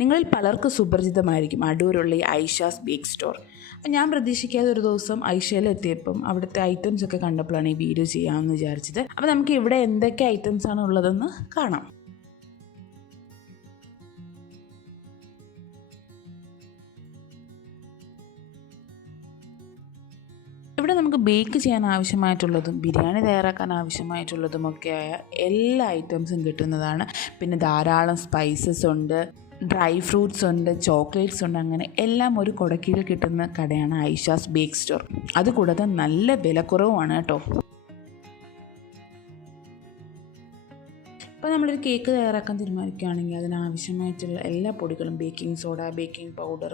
നിങ്ങളിൽ പലർക്കും സുപരിചിതമായിരിക്കും അടൂരുള്ള ഈ ഐഷാസ് ബേക്ക് സ്റ്റോർ. ഞാൻ പ്രതീക്ഷിക്കാതെ ഒരു ദിവസം ഐഷയിലെത്തിയപ്പം അവിടുത്തെ ഐറ്റംസ് ഒക്കെ കണ്ടപ്പോഴാണ് ഈ വീഡിയോ ചെയ്യാമെന്ന് വിചാരിച്ചത്. അപ്പോൾ നമുക്ക് ഇവിടെ എന്തൊക്കെ ഐറ്റംസ് ആണ് ഉള്ളതെന്ന് കാണാം. ഇവിടെ നമുക്ക് ബേക്ക് ചെയ്യാൻ ആവശ്യമായിട്ടുള്ളതും ബിരിയാണി തയ്യാറാക്കാൻ ആവശ്യമായിട്ടുള്ളതുമൊക്കെയായ എല്ലാ ഐറ്റംസും കിട്ടുന്നതാണ്. പിന്നെ ധാരാളം സ്പൈസസ് ഉണ്ട്, ഡ്രൈ ഫ്രൂട്ട്സ് ഉണ്ട്, ചോക്ലേറ്റ്സ് ഉണ്ട്, അങ്ങനെ എല്ലാം ഒരു കുടക്കീഴിൽ കിട്ടുന്ന കടയാണ് ഐഷാസ് ബേക്ക് സ്റ്റോർ. അതുകൂടാതെ നല്ല വിലക്കുറവുമാണ് കേട്ടോ. അപ്പോൾ നമ്മളൊരു കേക്ക് തയ്യാറാക്കാൻ തീരുമാനിക്കുകയാണെങ്കിൽ അതിനാവശ്യമായിട്ടുള്ള എല്ലാ പൊടികളും, ബേക്കിംഗ് സോഡ, ബേക്കിംഗ് പൗഡർ,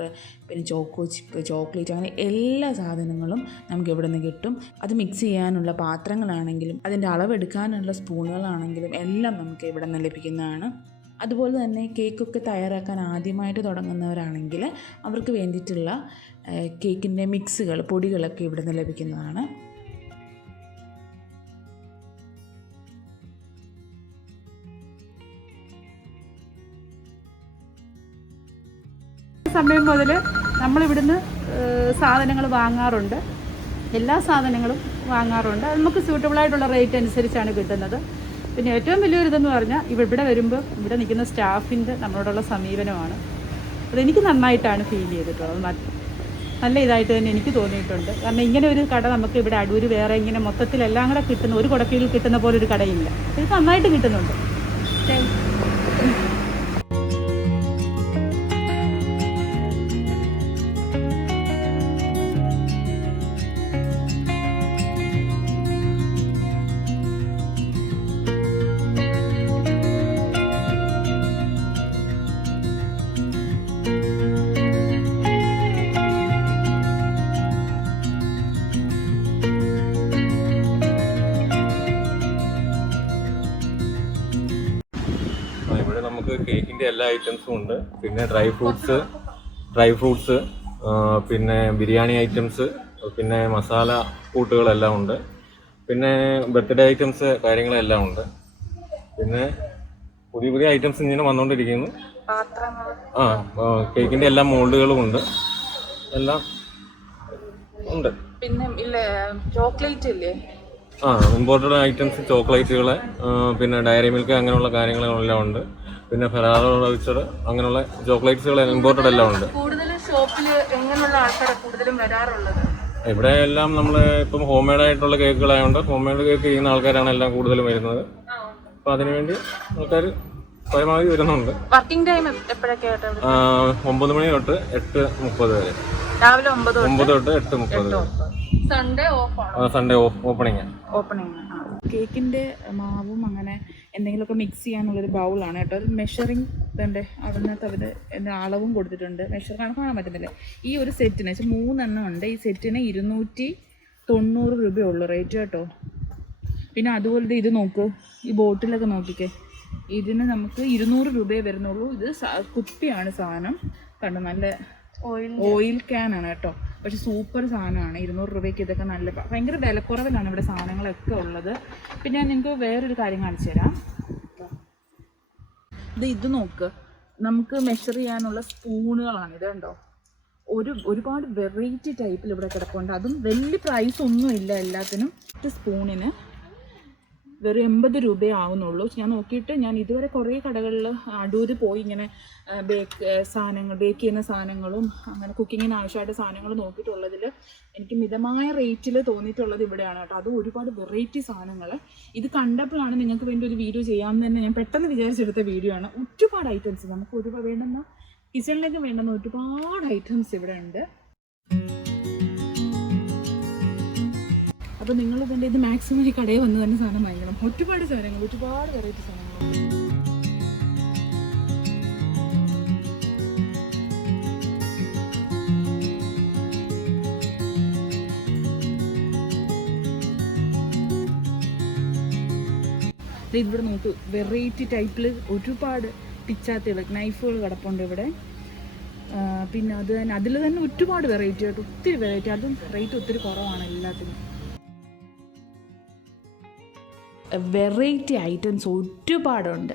പിന്നെ ചോക്കോ ചിപ്പ്, ചോക്ലേറ്റ്, അങ്ങനെ എല്ലാ സാധനങ്ങളും നമുക്ക് ഇവിടെ നിന്ന് കിട്ടും. അത് മിക്സ് ചെയ്യാനുള്ള പാത്രങ്ങളാണെങ്കിലും അതിൻ്റെ അളവെടുക്കാനുള്ള സ്പൂണുകളാണെങ്കിലും എല്ലാം നമുക്ക് ഇവിടെ നിന്ന് ലഭിക്കുന്നതാണ്. അതുപോലെ തന്നെ കേക്കൊക്കെ തയ്യാറാക്കാൻ ആദ്യമായിട്ട് തുടങ്ങുന്നവരാണെങ്കിൽ അവർക്ക് വേണ്ടിയിട്ടുള്ള കേക്കിൻ്റെ മിക്സുകൾ, പൊടികളൊക്കെ ഇവിടെ നിന്ന് ലഭിക്കുന്നതാണ്. സമയം മുതൽ നമ്മളിവിടുന്ന് സാധനങ്ങൾ വാങ്ങാറുണ്ട്. എല്ലാ സാധനങ്ങളും വാങ്ങാറുണ്ട്. അത് നമുക്ക് സ്യൂട്ടബിളായിട്ടുള്ള റേറ്റ് അനുസരിച്ചാണ് കിട്ടുന്നത്. പിന്നെ ഏറ്റവും വലിയൊരു ഇതെന്ന് പറഞ്ഞാൽ ഇവിടെ വരുമ്പോൾ ഇവിടെ നിൽക്കുന്ന സ്റ്റാഫിൻ്റെ നമ്മളോടുള്ള സമീപനമാണ്. അതെനിക്ക് നന്നായിട്ടാണ് ഫീൽ ചെയ്തിട്ടുള്ളത്. നല്ല ഇതായിട്ട് തന്നെ എനിക്ക് തോന്നിയിട്ടുണ്ട്. കാരണം ഇങ്ങനെ ഒരു കട നമുക്ക് ഇവിടെ അടൂർ വേറെ ഇങ്ങനെ മൊത്തത്തിലെല്ലാം കൂടെ കിട്ടുന്ന, ഒരു കുടക്കീഴിൽ കിട്ടുന്ന പോലെ ഒരു കടയില്ല. ഇത് നന്നായിട്ട് കിട്ടുന്നുണ്ട്. നമുക്ക് കേക്കിൻ്റെ എല്ലാ ഐറ്റംസും ഉണ്ട്. പിന്നെ ഡ്രൈ ഫ്രൂട്ട്സ്, പിന്നെ ബിരിയാണി ഐറ്റംസ്, പിന്നെ മസാല കൂട്ടുകളെല്ലാം ഉണ്ട്. പിന്നെ ബർത്ത്ഡേ ഐറ്റംസ് കാര്യങ്ങളെല്ലാം ഉണ്ട്. പിന്നെ പുതിയ ഐറ്റംസ് ഇങ്ങനെ വന്നുകൊണ്ടിരിക്കുന്നു. കേക്കിൻ്റെ എല്ലാ മോൾഡുകളും ഉണ്ട്, എല്ലാം ഉണ്ട്. പിന്നെ ചോക്ലേറ്റ് ഇല്ലേ? ഇമ്പോർട്ടഡ് ഐറ്റംസ്, ചോക്ലേറ്റുകൾ, പിന്നെ ഡയറി മിൽക്ക്, അങ്ങനെയുള്ള കാര്യങ്ങളെല്ലാം ഉണ്ട്. പിന്നെ ഫെറാറോ റോച്ചർ, അങ്ങനെയുള്ള ചോക്ലേറ്റ്സുകൾ ഇമ്പോർട്ടഡ് എല്ലാം ഉണ്ട്. ഇവിടെ എല്ലാം നമ്മൾ ഇപ്പം ഹോം മെയ്ഡ് ആയിട്ടുള്ള കേക്കുകളായതുകൊണ്ട് ഹോം മെയ്ഡ് കേക്ക് ചെയ്യുന്ന ആൾക്കാരാണ് എല്ലാം കൂടുതലും വരുന്നത്. അപ്പം അതിനുവേണ്ടി ആൾക്കാർ പരമാവധി വരുന്നുണ്ട്. Working time എപ്പോഴൊക്കെയായിട്ട്? 9 മണി തൊട്ട് 8:30 വരെ. രാവിലെ 9 തൊട്ട് 8:30 വരെ. Sunday opening. കേക്കിൻ്റെ മാവും അങ്ങനെ എന്തെങ്കിലുമൊക്കെ മിക്സ് ചെയ്യാനുള്ളൊരു ബൗളാണ് കേട്ടോ. ഒരു മെഷറിങ് ഇതുണ്ട്, അതിനകത്ത് അവർ അളവും കൊടുത്തിട്ടുണ്ട്. മെഷർ കാണാൻ പറ്റുന്നില്ല. ഈ ഒരു സെറ്റിന് 3 എണ്ണം ഉണ്ട്. ഈ സെറ്റിന് 290 രൂപയുള്ളൂ റേറ്റ് കേട്ടോ. പിന്നെ അതുപോലെ ഇത് നോക്ക്, ഈ ബോട്ടിലൊക്കെ നോക്കിക്കേ, ഇതിന് നമുക്ക് 200 രൂപയെ വരുന്നുള്ളൂ. ഇത് കുപ്പിയാണ് സാധനം, കണ്ടോ, നല്ല ഓയിൽ ക്യാനാണ് കേട്ടോ. പക്ഷെ സൂപ്പർ സാധനമാണ്. 200 രൂപയ്ക്ക് ഇതൊക്കെ നല്ല ഭയങ്കര വിലക്കുറവിലാണ് ഇവിടെ സാധനങ്ങളൊക്കെ ഉള്ളത്. പിന്നെ ഞാൻ നിങ്ങൾക്ക് വേറൊരു കാര്യം കാണിച്ചു തരാം. ഇത് നോക്ക്, നമുക്ക് മെഷർ ചെയ്യാനുള്ള സ്പൂണുകളാണ് ഇത് കണ്ടോ. ഒരുപാട് വെറൈറ്റി ടൈപ്പിൽ ഇവിടെ കിടപ്പുണ്ട്. അതും വലിയ പ്രൈസ് ഒന്നുമില്ല എല്ലാത്തിനും. സ്പൂണിന് വെറും 80 രൂപയേ ആവുന്നുള്ളൂ. ഞാൻ നോക്കിയിട്ട്, ഞാൻ ഇതുവരെ കുറേ കടകളിൽ അടൂർ പോയി ഇങ്ങനെ ബേക്ക് ചെയ്യുന്ന സാധനങ്ങളും അങ്ങനെ കുക്കിങ്ങിന് ആവശ്യമായിട്ട് സാധനങ്ങൾ നോക്കിയിട്ടുള്ളതിൽ എനിക്ക് മിതമായ റേറ്റിൽ തോന്നിയിട്ടുള്ളത് ഇവിടെയാണ് കേട്ടോ. അത് ഒരുപാട് വെറൈറ്റി സാധനങ്ങൾ. ഇത് കണ്ടപ്പോഴാണ് നിങ്ങൾക്ക് വേണ്ടി ഒരു വീഡിയോ ചെയ്യാമെന്ന് തന്നെ ഞാൻ പെട്ടെന്ന് വിചാരിച്ചെടുത്ത വീഡിയോ ആണ്. ഒരുപാട് ഐറ്റംസ്, നമുക്ക് ഒരുപാട് വേണ്ടുന്ന കിച്ചണിലേക്ക് വേണ്ടുന്ന ഒരുപാട് ഐറ്റംസ് ഇവിടെ ഉണ്ട്. അപ്പോൾ നിങ്ങൾ ഇതിൻ്റെ ഇത് മാക്സിമം ഈ കടയിൽ വന്ന് തന്നെ സാധനം വാങ്ങിക്കണം. ഒരുപാട് സാധനങ്ങൾ, ഒരുപാട് വെറൈറ്റി സാധനങ്ങൾ. ഇവിടെ നോക്ക്, വെറൈറ്റി ടൈപ്പിൽ ഒരുപാട് പിച്ചാത്തികൾ, നൈഫുകൾ കിടപ്പുണ്ട് ഇവിടെ. പിന്നെ അതിൽ തന്നെ ഒരുപാട് വെറൈറ്റി ആയിട്ട് ഒത്തിരി വെറൈറ്റി, അതും റേറ്റ് ഒത്തിരി കുറവാണ് എല്ലാത്തിനും. വെറൈറ്റി ഐറ്റംസ് ഒരുപാടുണ്ട്.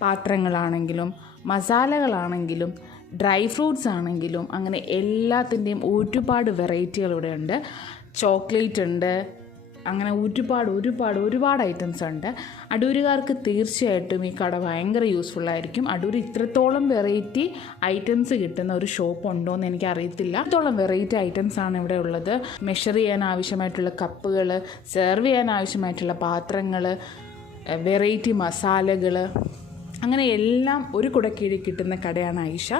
പാത്രങ്ങളാണെങ്കിലും മസാലകളാണെങ്കിലും ഡ്രൈ ഫ്രൂട്ട്സ് ആണെങ്കിലും അങ്ങനെ എല്ലാത്തിൻ്റെയും ഒരുപാട് വെറൈറ്റികൾ ഇവിടെ ഉണ്ട്. ചോക്ലേറ്റ് ഉണ്ട്, അങ്ങനെ ഒരുപാട് ഐറ്റംസ് ഉണ്ട്. അടൂരുകാർക്ക് തീർച്ചയായിട്ടും ഈ കട ഭയങ്കര യൂസ്ഫുള്ളായിരിക്കും. അടൂർ ഇത്രത്തോളം വെറൈറ്റി ഐറ്റംസ് കിട്ടുന്ന ഒരു ഷോപ്പ് ഉണ്ടോ എന്ന് എനിക്കറിയത്തില്ല. ഇത്രത്തോളം വെറൈറ്റി ഐറ്റംസ് ആണ് ഇവിടെ ഉള്ളത്. മെഷർ ചെയ്യാൻ ആവശ്യമായിട്ടുള്ള കപ്പുകൾ, സെർവ് ചെയ്യാൻ ആവശ്യമായിട്ടുള്ള പാത്രങ്ങൾ, വെറൈറ്റി മസാലകൾ, അങ്ങനെ എല്ലാം ഒരു കുടക്കീഴിൽ കിട്ടുന്ന കടയാണ് ഐഷ.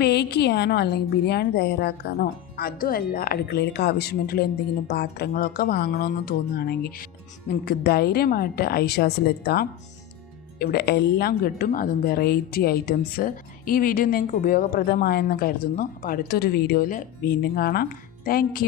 ബേക്ക് ചെയ്യാനോ അല്ലെങ്കിൽ ബിരിയാണി തയ്യാറാക്കാനോ അതുമല്ല അടുക്കളയിലേക്ക് ആവശ്യമായിട്ടുള്ള എന്തെങ്കിലും പാത്രങ്ങളൊക്കെ വാങ്ങണമെന്ന് തോന്നുകയാണെങ്കിൽ നിങ്ങൾക്ക് ധൈര്യമായിട്ട് ഐഷാസിലെത്താം. ഇവിടെ എല്ലാം കിട്ടും, അതും വെറൈറ്റി ഐറ്റംസ്. ഈ വീഡിയോ നിങ്ങൾക്ക് ഉപയോഗപ്രദമായെന്ന് കരുതുന്നു. അപ്പോൾ അടുത്തൊരു വീഡിയോയിൽ വീണ്ടും കാണാം. താങ്ക്